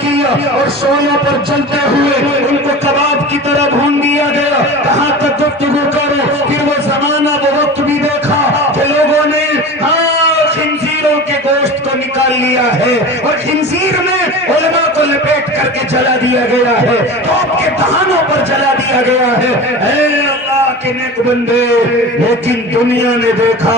کیا اور شعلوں پر جلتے ہوئے ان کو کباب کی طرح بھون دیا گیا. کہاں تک گفتگو کرو. پھر وہ زمانہ وہ وقت بھی دیکھا کہ لوگوں نے خنزیروں کے گوشت کو نکال لیا ہے اور خنزیر میں علماء کو لپیٹ کر کے جلا دیا گیا ہے, توپ کے دہانوں پر جلا دیا گیا ہے. اے اللہ کے نیک بندے, لیکن دنیا نے دیکھا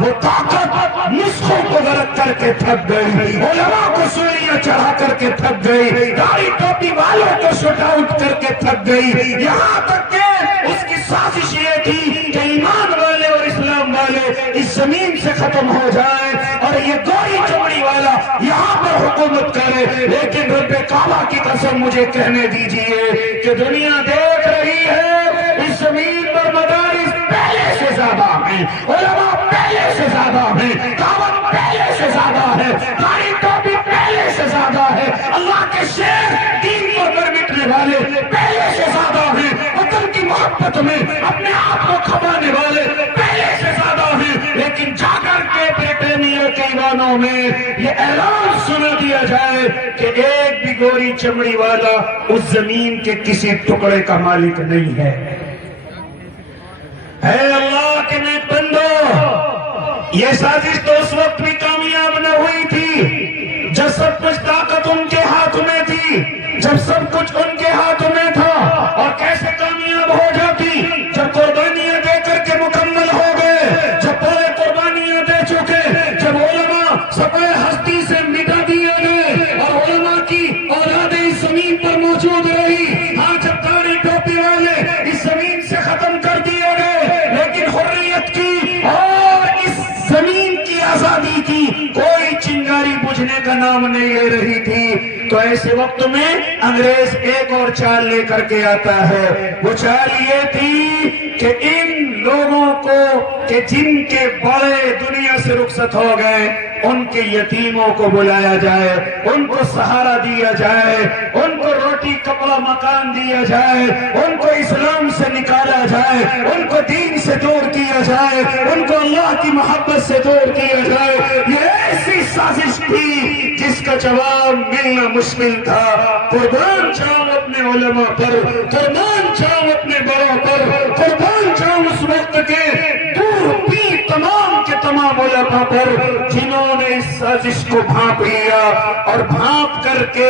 وہ طاقت نسخوں کو غرق کر کے تھک گئی, علماء کو سولیاں چڑھا کر کے تھک گئی, داڑھی ٹوپی والوں کو شوٹ آؤٹ کر کے تھک گئی. یہاں تک کہ اس کی سازش یہ تھی کہ ایمان والے اور اسلام والے اس زمین سے ختم ہو جائیں اور یہ گوری چمڑی والا یہاں پر حکومت کرے. لیکن رب کعبہ کی قسم مجھے کہنے دیجئے کہ دنیا دیکھ رہی ہے اس زمین پر مدارس پہلے سے زیادہ ہیں, علماء پہلے سے زیادہ ہیں, دعوت پہلے سے زیادہ ہے, داڑھی ٹوپی پہلے سے زیادہ ہے, اللہ کے شیر دین کو پر مٹنے والے پہلے سے زیادہ ہیں, وطن کی محبت میں اپنے آپ کو کھپانے والے پہلے سے زیادہ ہیں. لیکن جا کر کے برطانیہ کے ایوانوں میں یہ اعلان سنا دیا جائے کہ ایک بھی گوری چمڑی والا اس زمین کے کسی ٹکڑے کا مالک نہیں ہے. اے اللہ کے نیک بندو, یہ سازش تو اس وقت بھی کامیاب نہ ہوئی تھی جب سب کچھ طاقت ان کے ہاتھ میں تھی, جب سب کچھ ان کے ہاتھ میں تھا. اور کیسے کامیاب ہو جاتی جب قربانیاں دے کر کے مکمل ہو گئے, جب پورے قربانیاں دے چکے, جب علماء سفید ہستی سے مٹا دیے گئے اور علماء کی اولادیں اس زمین پر موجود رہی. ہاں, جب داڑھی ٹوپی والے اس زمین سے ختم کر دیے گئے, لیکن حریت کی اور اس زمین کی آزادی کی کوئی چنگاری بجھنے کا نام نہیں لے رہی تھی. تو ایسے وقت میں انگریز ایک اور چال لے کر کے آتا ہے. وہ چال یہ تھی کہ ان لوگوں کو کہ جن کے بڑے دنیا سے رخصت ہو گئے ان کے یتیموں کو بلایا جائے, ان کو سہارا دیا جائے, ان کو روٹی کپڑا مکان دیا جائے, ان کو اسلام سے نکالا جائے, ان کو دین سے دور کیا جائے, ان کو اللہ کی محبت سے دور کیا جائے. یہ ایسی سازش تھی جس کا جواب ملنا مشکل تھا. قربان جاؤں اپنے علماء پر, قربان جاؤں اپنے بڑوں پر, قربان جاؤں اس وقت کے دور پیر تمام کے تمام علماء پر جنہوں نے اس سازش کو بھانپ لیا اور بھانپ کر کے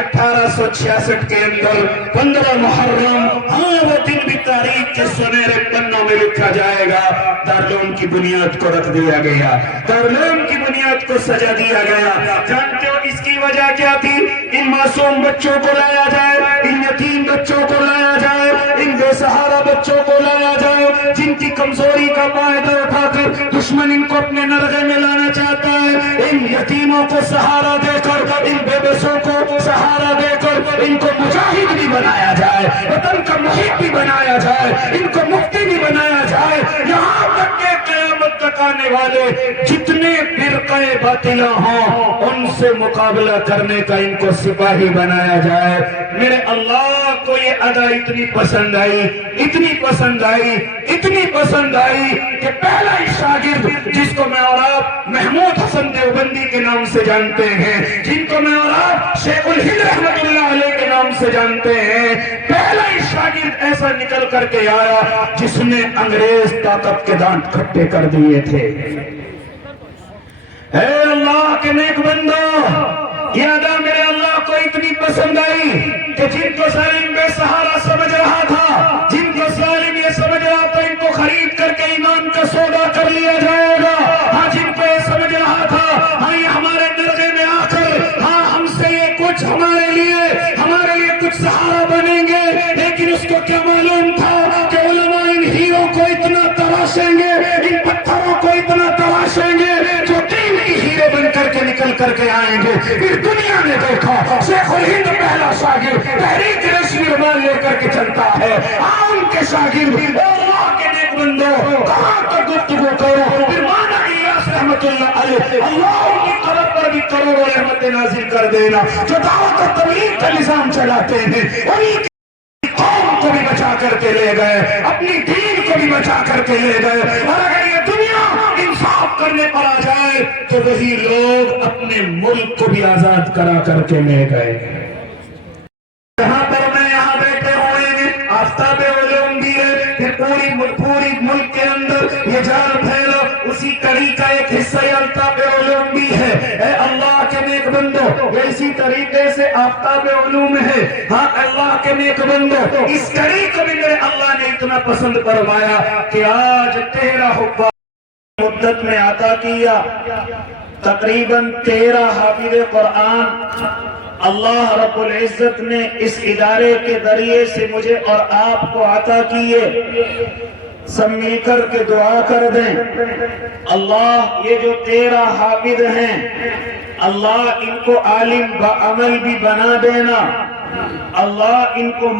1866 کے اندر 15 محرم, ہاں وہ دن بھی تاریخ کے سنہرے پنوں میں لکھا جائے گا, دارالعلوم کی بنیاد کو رکھ دیا گیا, دارالعلوم کی بنیاد کو سجا دیا گیا. جانتے ہو اس کی وجہ کیا تھی؟ ان معصوم بچوں کو لایا جائے, ان یتیم بچوں کو لایا جائے, ان بے سہارا بچوں کو لایا جائے جن کی کمزوری کا فائدہ اٹھا کر دشمن ان کو اپنے نرغے میں لانا چاہتا ہے. ان یتیموں کو سہارا دے کر, ان بے بسوں کو سہارا دے کر ان کو مجاہد بھی بنایا جائے, وطن کا محب بھی بنایا جائے, ان کو مفتی بھی بنایا جائے. یہاں تک کہ قیامت تک آنے والے جتنے فرقے باطلہ ہوں ان سے مقابلہ کرنے کا ان کو سپاہی بنایا جائے. میرے اللہ کو یہ ادا اتنی پسند آئی, اتنی پسند آئی, اتنی پسند آئی کہ پہلا ہی شاگرد جس کو میں اور آپ محمود حسن دیوبندی کے نام سے جانتے ہیں, جن کو میں اور آپ شیخ الہند رحمت اللہ علیہ کے نام سے جانتے ہیں, پہلا ہی شاگرد ایسا نکل کر کے آیا جس نے انگریز طاقت کے دانت کھٹے کر دیے تھے. اے اللہ کے نیک بندو, یہ ادا میرے اللہ کو اتنی پسند آئی کہ جن کو ظالم بے سہارا سمجھ رہا تھا, جن کو ظالم یہ سمجھ رہا تھا ان کو خرید کر کے ایمان کا سودا کر لیا جائے گا, ہاں جن کو یہ سمجھ رہا تھا ہاں یہ ہمارے نرغے میں آ کر ہاں ہم سے یہ کچھ ہمارے لیے کچھ سہارا بنیں گے, لیکن اس کو کیا معلوم تھا کہ علماء ان ہیروں کو اتنا تراشیں گے, ان پتھروں کو اتنا تراشیں گے جو دین کی ہیرے بن کر کے نکل کر کے آئیں گے. پھر دنیا نے دیکھا شیخ الہند پہلا شاگرد تحریک ریشمی رومال لے کر کے چلتا ہے, ان کے شاگرد اللہ کے نیک بندو کہاں تک گفتگو کرو. پھر مولانا الیاس رحمت اللہ علیہ, اللہ ان کی قبر پر بھی کروڑوں رحمت نازل کر دینا, جو دعوت و تبلیغ کا نظام چلاتے ہیں انہیں قوم کو بھی بچا کر کے لے گئے, اپنی دین کو بھی بچا کر کے لے گئے. اور اگر یہ دنیا انصاف کرنے پر آ جائے تو وہی لوگ اپنے ملک کو بھی آزاد کرا کر کے لے گئے. یہ جال پھیلو اسی کڑی کا ایک حصہ الطاف علوم بھی ہے۔ اے اللہ کے نیک بندو، یہ اسی طریقے سے آفتاب علوم ہے۔ ہاں اللہ کے نیک بندو، اس کڑی کو بھی میرے اللہ نے اتنا پسند فرمایا کہ آج تیرا حکم مدت میں عطا کیا، تقریباً 13 حافظ قرآن اللہ رب العزت نے اس ادارے کے ذریعے سے مجھے اور آپ کو عطا کیے۔ سب مل کر کے دعا کر دیں، اللہ یہ جو 13 حافظ ہیں، اللہ ان کو عالم بعمل بھی بنا دینا، اللہ ان کو